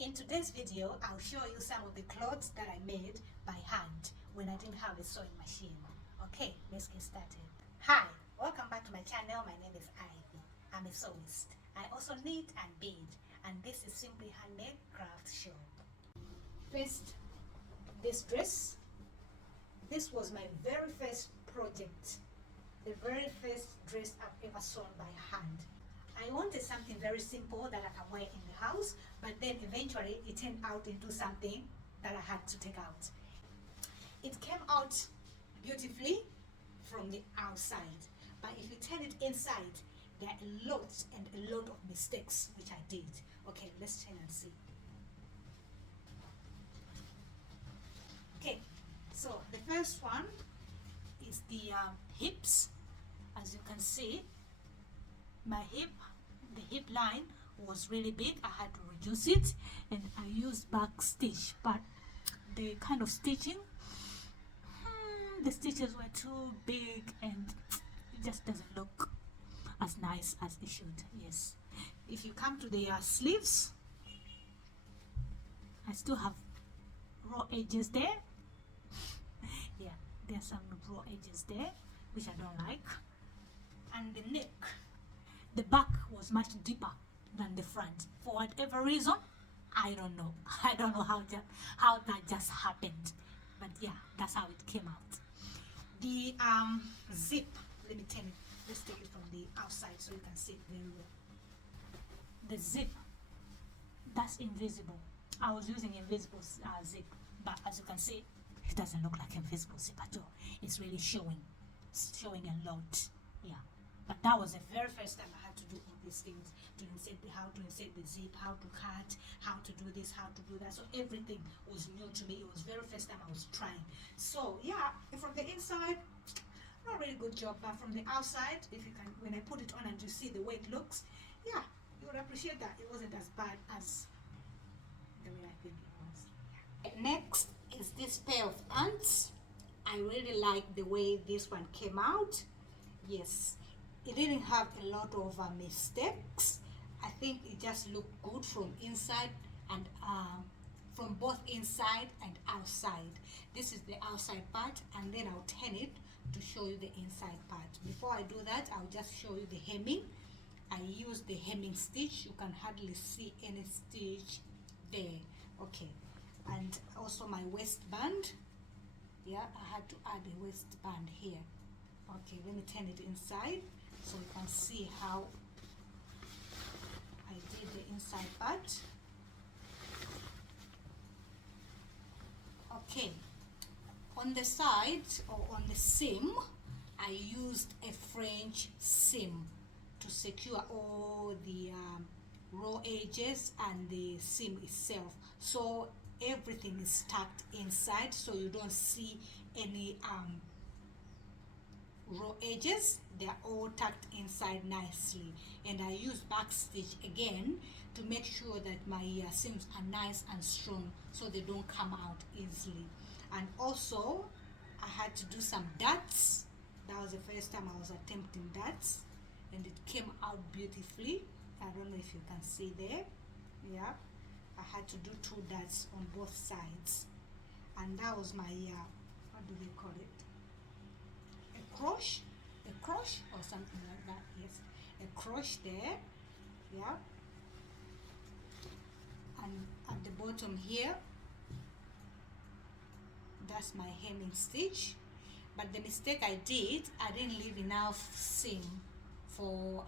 In today's video, I'll show you some of the clothes that I made by hand when I didn't have a sewing machine. Okay, let's get started. Hi, welcome back to my channel. My name is Ivy. I'm a sewist. I also knit and bead, and this is Simply Handmade Craft Show. First, this dress. This was my very first project, the very first dress I've ever sewn by hand. I wanted something very simple that I can wear in the house, but then eventually it turned out into something that I had to take out. It came out beautifully from the outside, but if you turn it inside, there are a lot and a lot of mistakes which I did. Okay, let's turn and see. Okay, so the first one is the hips. As you can see, my the hip line was really big. I had to reduce it, and I used back stitch, but the kind of stitching, the stitches were too big and it just doesn't look as nice as it should. Yes, if you come to the sleeves, I still have raw edges there. Yeah, there's some raw edges there which I don't like. And the neck, the back was much deeper than the front for whatever reason. I don't know. I don't know how that just happened, but yeah, that's how it came out. The zip, let me turn it, let's take it from the outside so you can see it very well. The zip, that's invisible. I was using invisible zip, but as you can see, it doesn't look like invisible zip at all. It's really showing a lot. Yeah, but that was the very first time I had to do all these things, how to insert the zip, how to cut, how to do this, how to do that. So everything was new to me. It was the very first time I was trying. So yeah, from the inside, not really good job, but from the outside, if you can, when I put it on and you see the way it looks, yeah, you would appreciate that it wasn't as bad as the way I think it was. Yeah. Next is this pair of pants. I really like the way this one came out. Yes, it didn't have a lot of mistakes. I think it just looked good from inside and from both inside and outside. This is the outside part, and then I'll turn it to show you the inside part. Before I do that, I'll just show you the hemming. I used the hemming stitch. You can hardly see any stitch there. Okay, and also my waistband. Yeah, I had to add a waistband here. Okay, let me turn it inside so you can see how I did the inside part. Okay, on the side or on the seam, I used a French seam to secure all the raw edges and the seam itself, so everything is tucked inside, so you don't see any raw edges. They're all tucked inside nicely. And I use back stitch again to make sure that my seams are nice and strong so they don't come out easily. And also I had to do some dots. That was the first time I was attempting dots, and it came out beautifully. I don't know if you can see there. Yeah, I had to do 2 dots on both sides, and that was my what do they call it, a crush or something like that. Yes, a crush there. Yeah, and at the bottom here, that's my hemming stitch. But the mistake I didn't leave enough seam for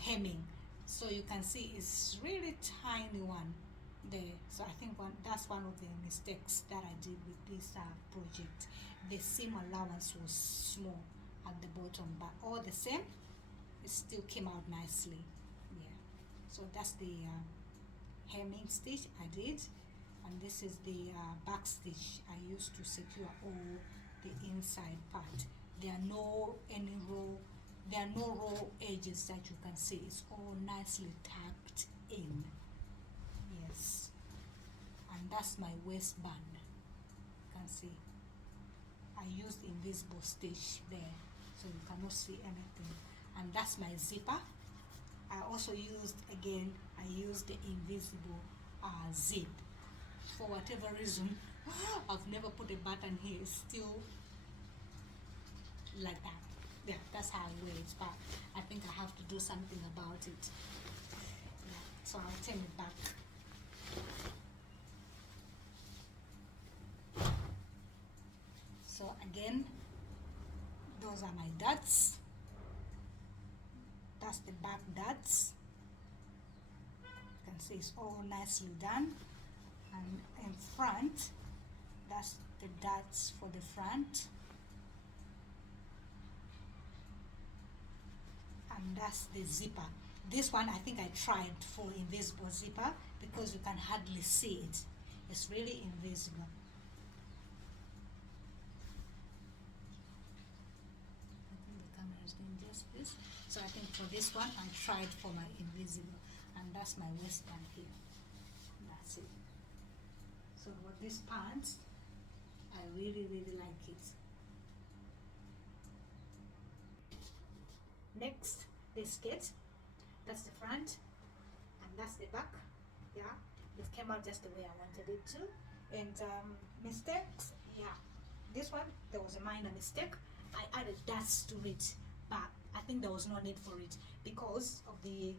hemming, so you can see it's really tiny one there. So I think that's one of the mistakes that I did with this project. The seam allowance was small at the bottom, but all the same, it still came out nicely. Yeah, so that's the hemming stitch I did, and this is the back stitch I used to secure all the inside part. There are no raw edges that you can see. It's all nicely tucked in. Yes, and that's my waistband. You can see I used invisible stitch there, so you cannot see anything. And that's my zipper. I also used, again, I used the invisible zip. For whatever reason, I've never put a button here. It's still like that. Yeah, that's how it wears, but I think I have to do something about it. Yeah, so I'll turn it back. So again, those are my darts. That's the back darts. You can see it's all nicely done. And in front, that's the darts for the front. And that's the zipper. This one I think I tried for invisible zipper because you can hardly see it. It's really invisible. I think the camera is doing just this. So I think for this one I tried for my invisible, and that's my waistband here. That's it. So for this pants, I really like it. Next, the skirt. That's the front and that's the back. Yeah, it came out just the way I wanted it to. And mistakes, yeah, this one there was a minor mistake. I added dots to it, but I think there was no need for it because of the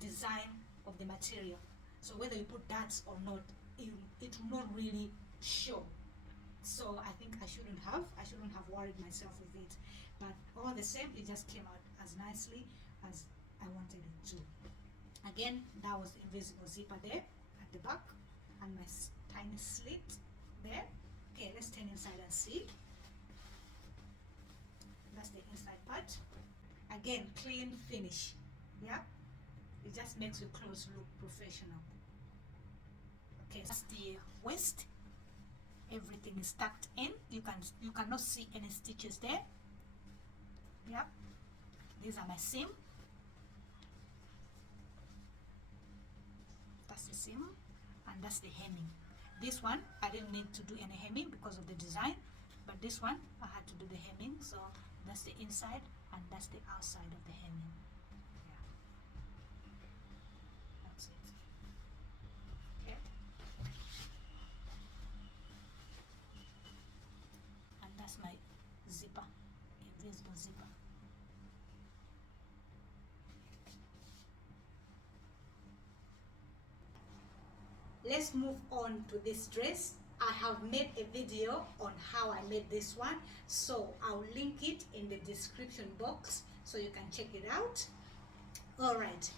design of the material. So whether you put dots or not, it will not really show. So I think I shouldn't have worried myself with it, but all the same, it just came out as nicely as I wanted it to. Again, that was the invisible zipper there at the back and my tiny slit there. Okay, let's turn inside and see. That's the inside part. Again, clean finish. Yeah, it just makes your clothes look professional. Okay, that's the waist. Everything is tucked in. You cannot see any stitches there. Yep, these are my seam. That's the seam, and that's the hemming. This one I didn't need to do any hemming because of the design, but this one I had to do the hemming. So that's the inside and that's the outside of the hemming. Yeah, that's it. Okay. And that's my zipper, invisible zipper. Let's move on to this dress. I have made a video on how I made this one, so I'll link it in the description box so you can check it out. Alright,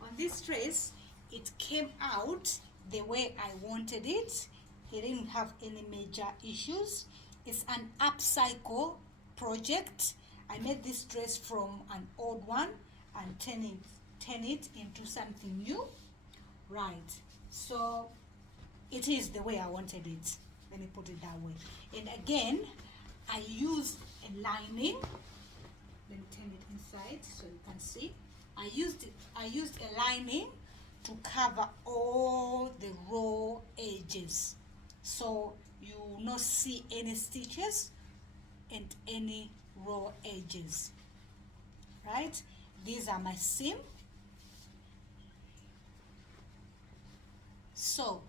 on this dress, it came out the way I wanted it. It didn't have any major issues. It's an upcycle project. I made this dress from an old one and turn it into something new. Right, so it is the way I wanted it. Let me put it that way. And again, I used a lining. Let me turn it inside so you can see. I used a lining to cover all the raw edges, so you will not see any stitches and any raw edges. Right? These are my seam. So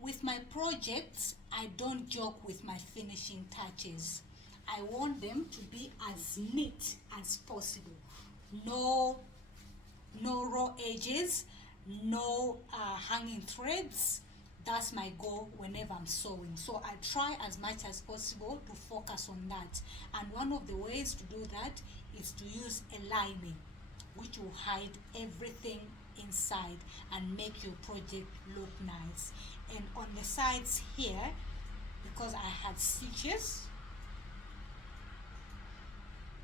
with my projects, I don't joke with my finishing touches. I want them to be as neat as possible. No raw edges, no hanging threads. That's my goal whenever I'm sewing. So I try as much as possible to focus on that. And one of the ways to do that is to use a lining, which will hide everything inside and make your project look nice. And on the sides here, because I had stitches,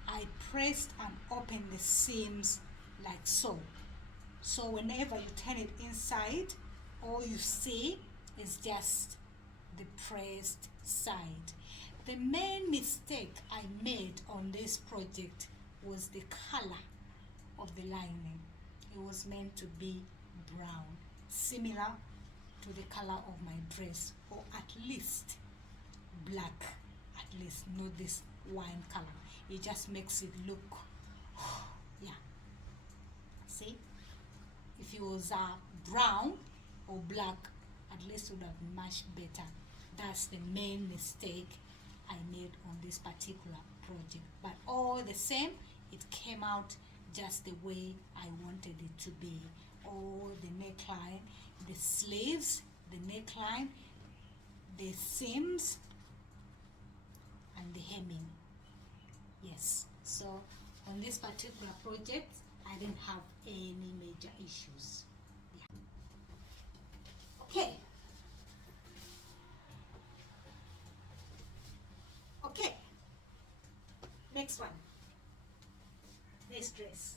I pressed and opened the seams like so. So whenever you turn it inside, all you see is just the pressed side. The main mistake I made on this project was the color of the lining. It was meant to be brown, similar to the color of my dress, or at least black, at least not this wine color. It just makes it look, it was brown or black, at least it would have been much better. That's the main mistake I made on this particular project. But all the same, it came out just the way I wanted it to be. All the neckline, the sleeves, the neckline, the seams, and the hemming. Yes, so on this particular project, I didn't have any major issues. Yeah. Okay. Okay. Next one. This dress.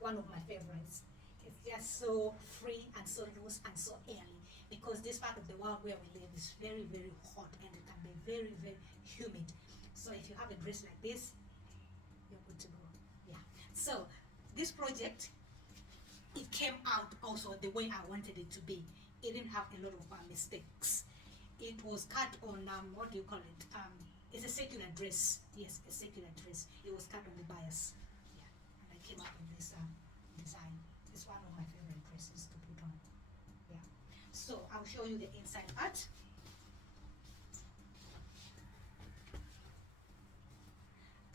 One of my favorites. It's just so free and so loose and so airy, because this part of the world where we live is very, very hot, and it can be very, very humid. So if you have a dress like this, you're good to go. Yeah. So this project, it came out also the way I wanted it to be. It didn't have a lot of mistakes. It was cut on what do you call it? It's a circular dress. Yes, a circular dress. It was cut on the bias. Yeah, and I came up with this design. It's one of my favorite dresses to put on. Yeah. So I'll show you the inside part.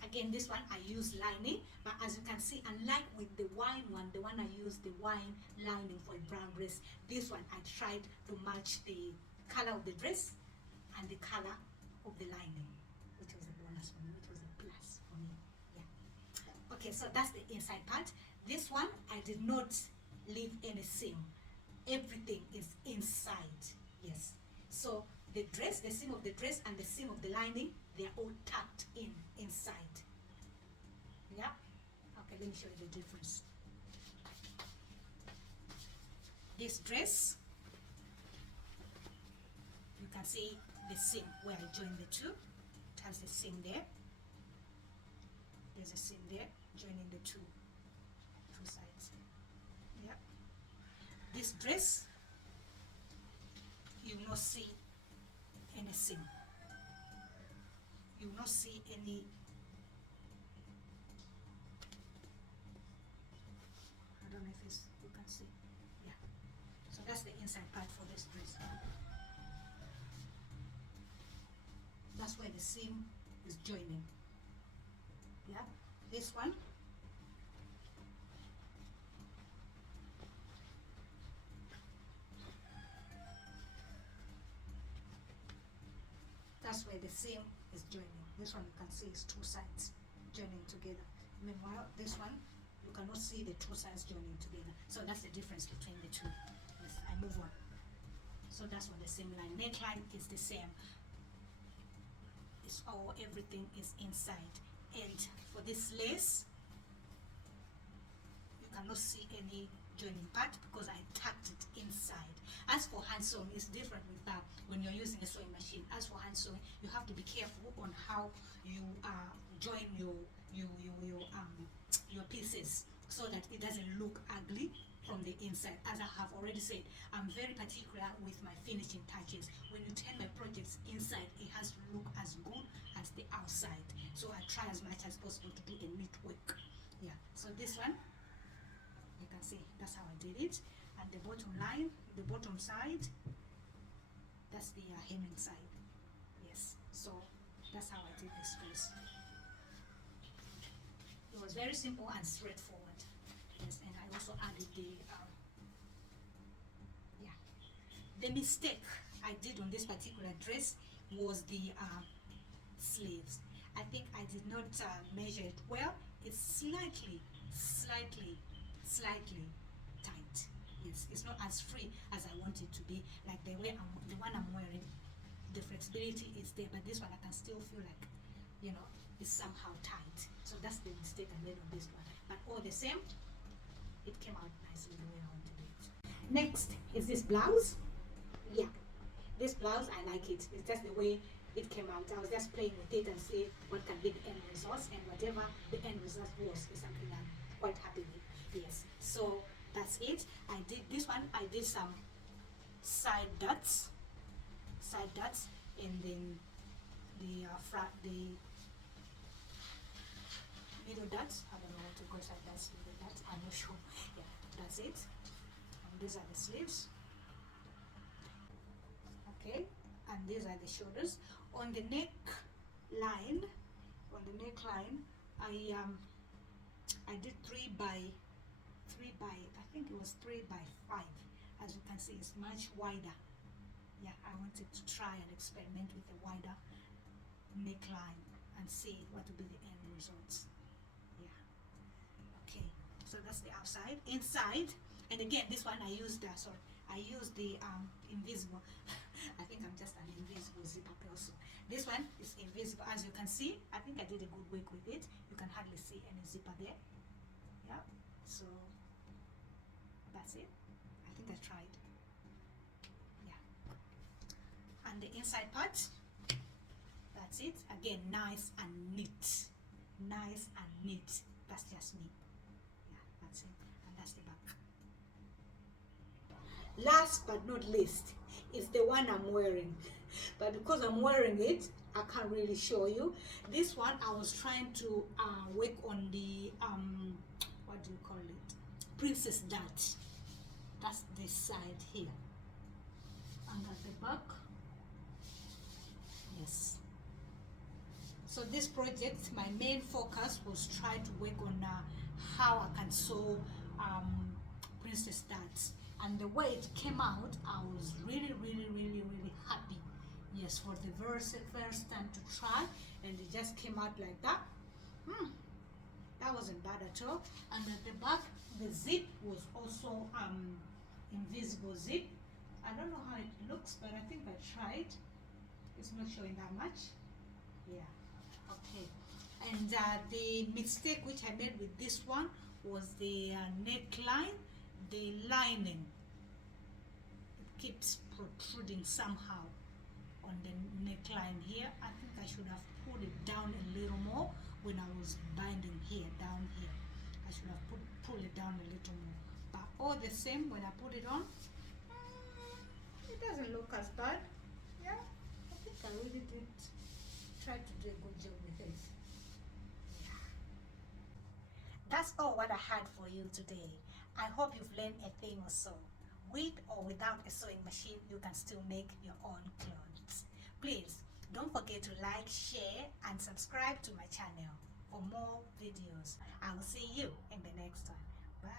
Again, this one I use lining, but as you can see, unlike with the wine one, the one I used the wine lining for a brown dress, this one I tried to match the color of the dress and the color of the lining, which was a bonus for me, which was a plus for me. Yeah. Okay, so that's the inside part. This one I did not leave any seam. Everything is inside. Yes. So the dress, the seam of the dress and the seam of the lining, they're all tucked in inside. Yeah. Okay, let me show you the difference. This dress, you can see the seam where I joined the two. It has a seam there. There's a seam there joining the two sides. Yeah. This dress, you will not see any seam. You will not see any. I don't know if you can see. Yeah. So that's the inside part for this dress. That's where the seam is joining. Yeah. This one. That's where the seam is joining. This one you can see is two sides joining together. Meanwhile, this one you cannot see the two sides joining together. So that's the difference between the two. Yes, I move on. So that's what the seam line. Neckline is the same. It's all, everything is inside. And for this lace, you cannot see any joining part because I tucked it inside. As for hand sewing, it's different with that when you're using a sewing machine. As for hand sewing, you have to be careful on how you join your pieces so that it doesn't look ugly from the inside. As I have already said, I'm very particular with my finishing touches. When you turn my projects inside, it has to look as good as the outside. So I try as much as possible to do a neat work. Yeah. So this one, you can see that's how I did it. And the bottom line, the bottom side, that's the hemming side. Yes. So that's how I did this dress. It was very simple and straightforward. Yes, and I also added the mistake I did on this particular dress was the sleeves. I think I did not measure it well. It's slightly tight. Yes, it's not as free as I want it to be. Like the one I'm wearing, the flexibility is there, but this one I can still feel like, it's somehow tight. So that's the mistake I made on this one. But all the same, it came out nicely the way I wanted it. Next is this blouse. Yeah, this blouse, I like it. It's just the way it came out. I was just playing with it and see what can be the end result, and whatever the end result was is something I'm quite happy with. Yes, so that's it. I did this one. I did some side dots, and then the middle dots. I don't know what to call side dots, middle dots. I'm not sure. Yeah, that's it. these are the sleeves. Okay, and these are the shoulders. On the neckline, I did 3 by I think it was 3 by 5. As you can see, it's much wider. Yeah, I wanted to try and experiment with a wider neckline and see what will be the end results. Yeah. Okay, so that's the outside. Inside, and again, this one I used the invisible. I think I'm just an invisible zipper person. This one is invisible. As you can see, I think I did a good work with it. You can hardly see any zipper there. Yeah, so that's it. I think I tried. Yeah, and the inside part, that's it. Again, nice and neat. Nice and neat. That's just me. Yeah, that's it. And that's the back. Last but not least is the one I'm wearing. But because I'm wearing it, I can't really show you. This one I was trying to work on the what do you call it? Princess dart. That's this side here. And at the back. Yes. So this project, my main focus was try to work on how I can sew princess darts, and the way it came out, I was really happy. Yes, for the first time to try, and it just came out like that. That wasn't bad at all. And at the back, the zip was also invisible zip. I don't know how it looks, but I think I tried. It's not showing that much. Yeah. Okay, and the mistake which I made with this one was the neckline, the lining. It keeps protruding somehow on the neckline here. I think I should have pulled it down a little more when I was binding here, down here. I should have pulled it down a little more. But all the same, when I put it on, it doesn't look as bad. Yeah, I think I really did try to do a good job with it. Yeah. That's all what I had for you today. I hope you've learned a thing or so. With or without a sewing machine, you can still make your own clothes. Please don't forget to like, share, and subscribe to my channel for more videos. I will see you in the next one. Bye.